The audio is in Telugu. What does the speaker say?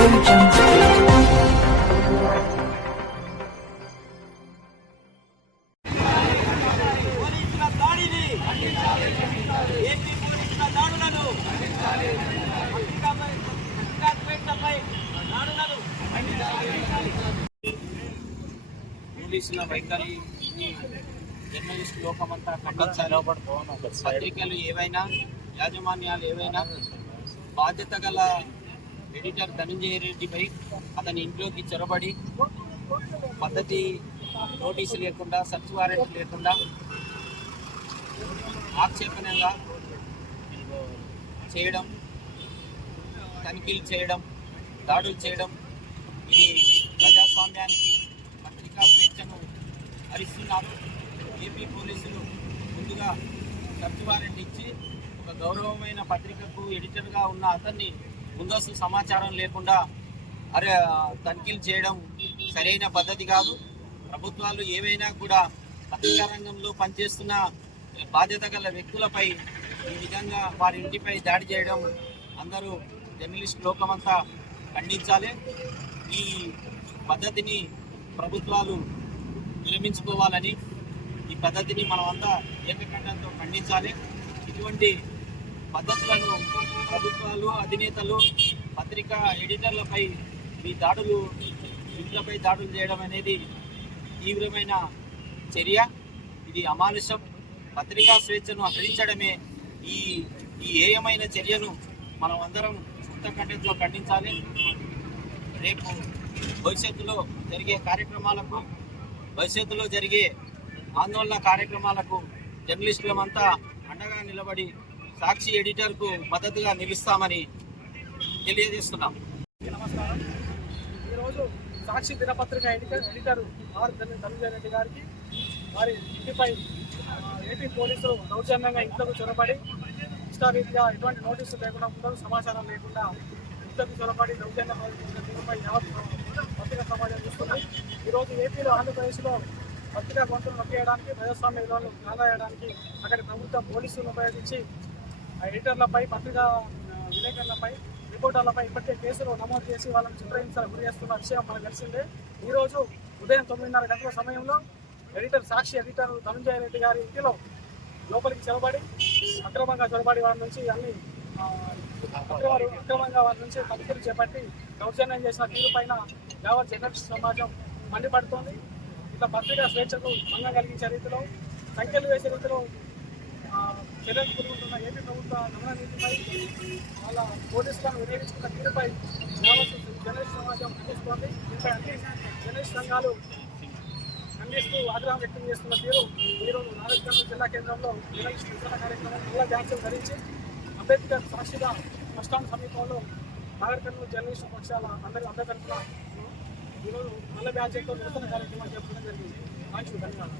పోలీసుల వైఖరి జర్నలిస్ట్ లోకమంతా ఖండించాలి. పత్రికలు ఏవైనా, యాజమాన్యాలు ఏవైనా బాధ్యత గల ఎడిటర్ ధనంజయ రెడ్డిపై అతని ఇంట్లోకి చొరబడి పద్ధతి నోటీసు లేకుండా, సర్చ్ వారెంట్ లేకుండా ఆక్షేపణంగా చేయడం, తనిఖీలు చేయడం, దాడులు చేయడం, ఇది ప్రజాస్వామ్యానికి, పత్రికా స్వేచ్ఛను హరిస్తున్నారు. ఏపీ పోలీసులు ముందుగా సర్చ్ వారెంట్ ఇచ్చి ఒక గౌరవమైన పత్రికకు ఎడిటర్గా ఉన్న అతన్ని ముందస్తు సమాచారం లేకుండా తనిఖీలు చేయడం సరైన పద్ధతి కాదు. ప్రభుత్వాలు ఏవైనా కూడా పత్రికా రంగంలో పనిచేస్తున్న బాధ్యత గల వ్యక్తులపై ఈ విధంగా వారి ఇంటిపై దాడి చేయడం అందరూ జర్నలిస్ట్ లోకమంతా ఖండించాలి. ఈ పద్ధతిని ప్రభుత్వాలు విరమించుకోవాలని, ఈ పద్ధతిని మనమంతా ఏకకంఠంతో ఖండించాలి. ఇటువంటి పద్ధతులను ప్రభుత్వాలు, అధినేతలు పత్రికా ఎడిటర్లపై ఈ దాడులు, ఇంట్లపై దాడులు చేయడం అనేది తీవ్రమైన చర్య. ఇది అమానుషం. పత్రికా స్వేచ్ఛను హరించడమే ఈ ఏయమైన చర్యను మనం అందరం కంఠంతో ఖండించాలి. రేపు భవిష్యత్తులో జరిగే కార్యక్రమాలకు, భవిష్యత్తులో జరిగే ఆందోళన కార్యక్రమాలకు జర్నలిస్టులమంతా అండగా నిలబడి సాక్షి ఎడిటర్కు మద్దతుగా నిలుస్తామని తెలియజేస్తున్నాం. నమస్కారం. ఈరోజు సాక్షి దినపత్రిక ఎడిటర్ ఆర్ ధనంజయ రెడ్డి గారికి వారి ఇంటిపై ఏపీ పోలీసులు దౌర్జన్యంగా ఇంట్లోకి చొరబడి ఇష్టారీతిగా ఎటువంటి నోటీసులు లేకుండా, ముందు సమాచారం లేకుండా ఇంట్లోకి చొరబడి దౌర్జన్యంపై యావత్ పత్రికా సమాజం చూస్తున్నాయి. ఈరోజు ఏపీలో, ఆంధ్రప్రదేశ్లో పత్రికా గొంతులు నొక్కేయడానికి, ప్రజాస్వామ్య విలువలను కాదాయడానికి అక్కడి ప్రభుత్వం పోలీసులను ఉపయోగించి ఎడిటర్లపై, పత్రికా విలేకరులపై, రిపోర్టర్లపై ఇప్పటికే కేసులు నమోదు చేసి వాళ్ళని చిత్రహింసలకు గురి చేస్తున్న విషయం మనకు తెలిసిందే. ఈరోజు ఉదయం 9:30 గంటల సమయంలో సాక్షి ఎడిటర్ ధనంజయ రెడ్డి గారి ఇంటిలో లోపలికి అక్రమంగా చొరబడి వారి నుంచి అక్రమంగా వారి నుంచి తనిఖీలు చేపట్టి దౌర్జన్యం చేసిన తీరు పైన యావత్ జర్నలిస్ట్ సమాజం మండిపడుతోంది. ఇట్లా పత్రికా స్వేచ్ఛకు భంగం కలిగించే రీతిలో, సంఖ్యలు వేసే రీతిలో చర్యలు కూడుకుంటున్న ఏపీ ప్రభుత్వ నమన నీతిపై, వాళ్ళ పోలీసులను వినియోగించుకున్న తీరుపై యావత్ జర్నలిస్ట్ సమాజం ఖండిస్తోంది. ఇంకా అన్ని జర్నలిస్ట్ సంఘాలు ఖండిస్తూ ఆగ్రహం వ్యక్తం చేస్తున్న తీరు ఈరోజు నారాయణగఢ్ జిల్లా కేంద్రంలో జర్నలిస్ట్ విస్తరణ కార్యక్రమం నల్ల బ్యాచ్లు ధరించి అంబేద్కర్ సాక్షిగా బస్టాండ్ సమీపంలో నారాయణగఢ్ జర్నలిస్ట్ పక్షాల అందరి తరఫున ఈరోజు నల్ల బ్యాచ్లతో నిరసన కార్యక్రమం చెప్పడం జరిగింది. ధన్యవాదాలు.